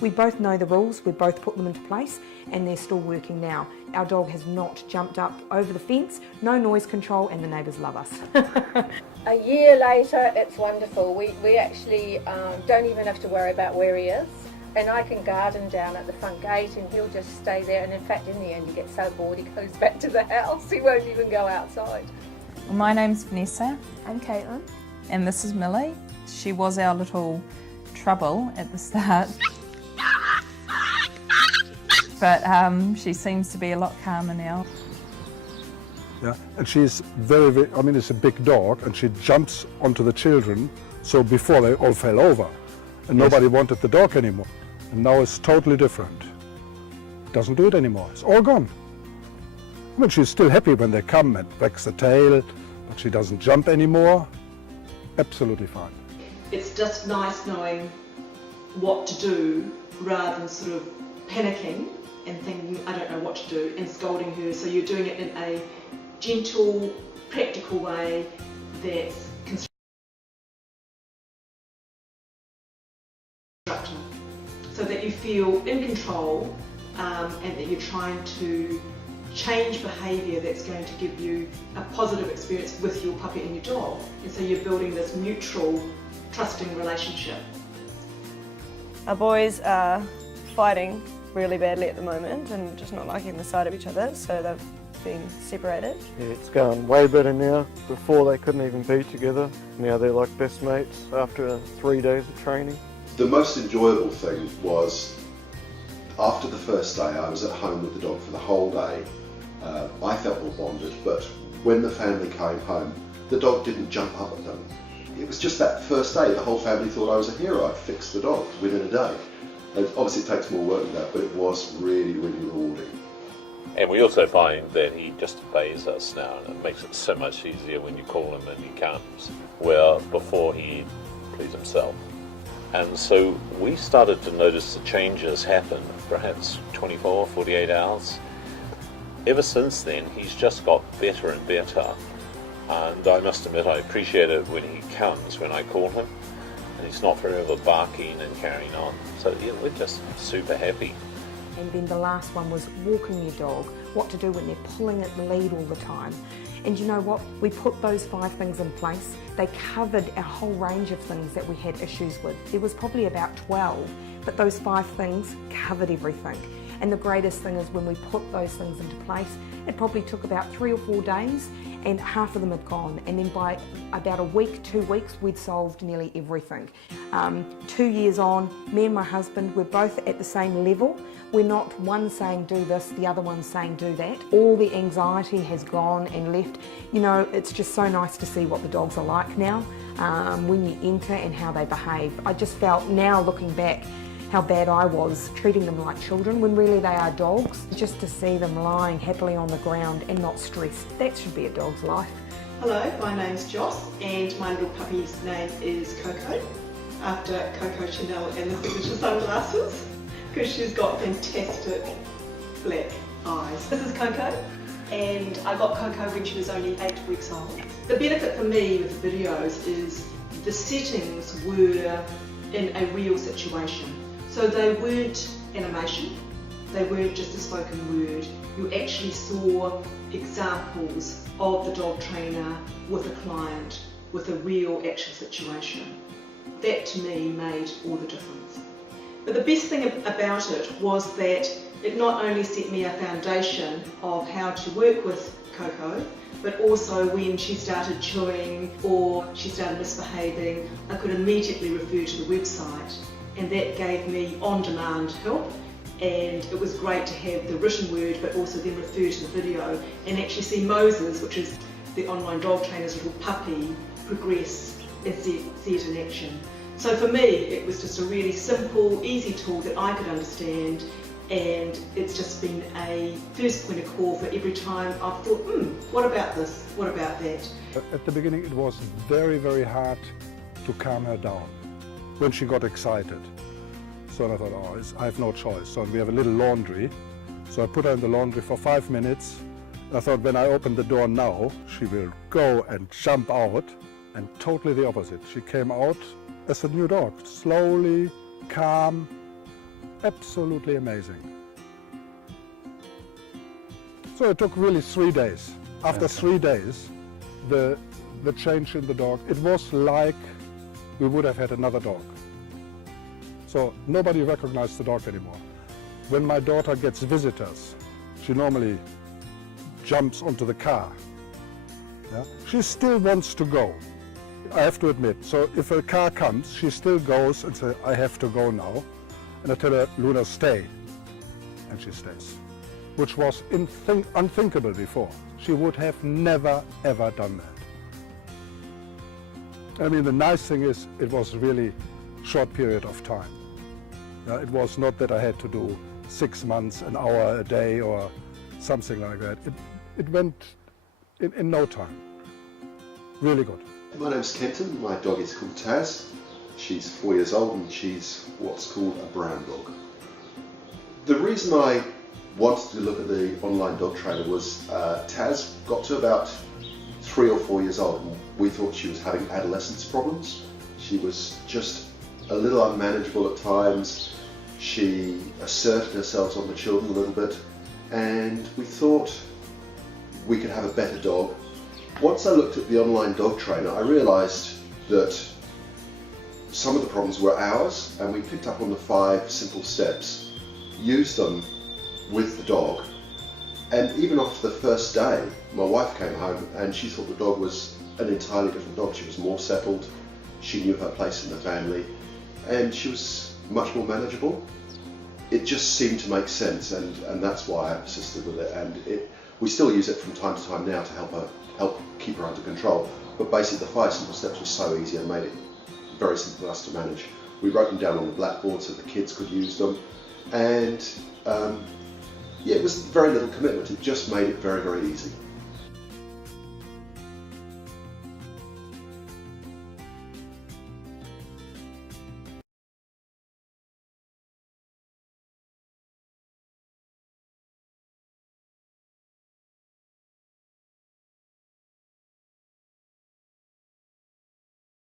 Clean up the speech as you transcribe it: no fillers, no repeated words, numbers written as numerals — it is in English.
We both know the rules, we both put them into place, and they're still working now. Our dog has not jumped up over the fence, no noise control, and the neighbours love us. A year later, it's wonderful. We actually don't even have to worry about where he is. And I can guard him down at the front gate and he'll just stay there. And in fact, in the end, he gets so bored, he goes back to the house. He won't even go outside. Well, my name's Vanessa. I'm Caitlin. And this is Millie. She was our little trouble at the start. But she seems to be a lot calmer now. Yeah, and she's very, very, I mean, it's a big dog, and she jumps onto the children, so before they all fell over, and nobody wanted the dog anymore. And now it's totally different. Doesn't do it anymore, it's all gone. I mean, she's still happy when they come and wags the tail, but she doesn't jump anymore. Absolutely fine. It's just nice knowing what to do rather than sort of panicking and thinking, I don't know what to do, and scolding her. So you're doing it in a gentle, practical way that's constructive, so that you feel in control and that you're trying to change behaviour that's going to give you a positive experience with your puppy and your dog. And so you're building this mutual, trusting relationship. Our boys are fighting really badly at the moment and just not liking the sight of each other, so they've been separated. Yeah, it's going way better now. Before they couldn't even be together. Now they're like best mates after 3 days of training. The most enjoyable thing was after the first day I was at home with the dog for the whole day. I felt more bonded, but when the family came home, the dog didn't jump up at them. It was just that first day, the whole family thought I was a hero. I'd fixed the dog within a day. And obviously it takes more work than that, but it was really, really rewarding. And we also find that he just obeys us now, and it makes it so much easier when you call him and he comes, where before he'd please himself. And so we started to notice the changes happen, perhaps 24, 48 hours. Ever since then, he's just got better and better. And I must admit, I appreciate it when he comes, when I call him, and he's not forever barking and carrying on. So yeah, we're just super happy. And then the last one was walking your dog, what to do when they're pulling at the lead all the time. And you know what? We put those 5 things in place. They covered a whole range of things that we had issues with. There was probably about 12, but those 5 things covered everything. And the greatest thing is when we put those things into place, it probably took about 3 or 4 days and half of them had gone. And then by about a week, 2 weeks, we'd solved nearly everything. 2 years on, me and my husband, we're both at the same level. We're not one saying do this, the other one saying do that. All the anxiety has gone and left. You know, it's just so nice to see what the dogs are like now when you enter and how they behave. I just felt now looking back how bad I was treating them like children when really they are dogs. Just to see them lying happily on the ground and not stressed, that should be a dog's life. Hello, my name's Joss and my little puppy's name is Coco, after Coco Chanel and the signature sunglasses, because she's got fantastic black eyes. This is Coco, and I got Coco when she was only 8 weeks old. The benefit for me with the videos is the settings were in a real situation. So they weren't animation, they weren't just a spoken word. You actually saw examples of the dog trainer with a client with a real action situation. That to me made all the difference. But the best thing about it was that it not only set me a foundation of how to work with Coco, but also when she started chewing or she started misbehaving, I could immediately refer to the website, and that gave me on-demand help. And it was great to have the written word but also then refer to the video and actually see Moses, which is the online dog trainer's little puppy, progress and see it in action. So for me it was just a really simple, easy tool that I could understand, and it's just been a first point of call for every time I've thought, what about this, what about that? At the beginning it was very, very hard to calm her down when she got excited. So I thought, oh, I have no choice. So we have a little laundry. So I put her in the laundry for 5 minutes. I thought when I open the door now, she will go and jump out, and totally the opposite. She came out as a new dog, slowly, calm, Absolutely amazing. So it took really 3 days. After 3 days, the change in the dog, it was like we would have had another dog. So nobody recognized the dog anymore. When my daughter gets visitors, she normally jumps onto the car. Yeah? She still wants to go, I have to admit. So if a car comes, she still goes and says, I have to go now. And I tell her, Luna, stay. And she stays, which was unthinkable before. She would have never, ever done that. I mean, the nice thing is, it was really short period of time. It was not that I had to do 6 months, an hour a day or something like that. It went in no time. Really good. My name's Kenton, my dog is called Taz. She's 4 years old and she's what's called a brown dog. The reason I wanted to look at the online dog trainer was Taz got to about 3 or 4 years old and we thought she was having adolescence problems. She was just a little unmanageable at times. She asserted herself on the children a little bit and we thought we could have a better dog. Once I looked at the online dog trainer, I realised that some of the problems were ours and we picked up on the 5 simple steps, used them with the dog, and even after the first day, my wife came home and she thought the dog was an entirely different dog. She was more settled, she knew her place in the family, and she was much more manageable. It just seemed to make sense and that's why I persisted with it, and we still use it from time to time now to help keep her under control. But basically the 5 simple steps were so easy and made it very simple for us to manage. We wrote them down on the blackboard so the kids could use them, and yeah, it was very little commitment. It just made it very, very easy.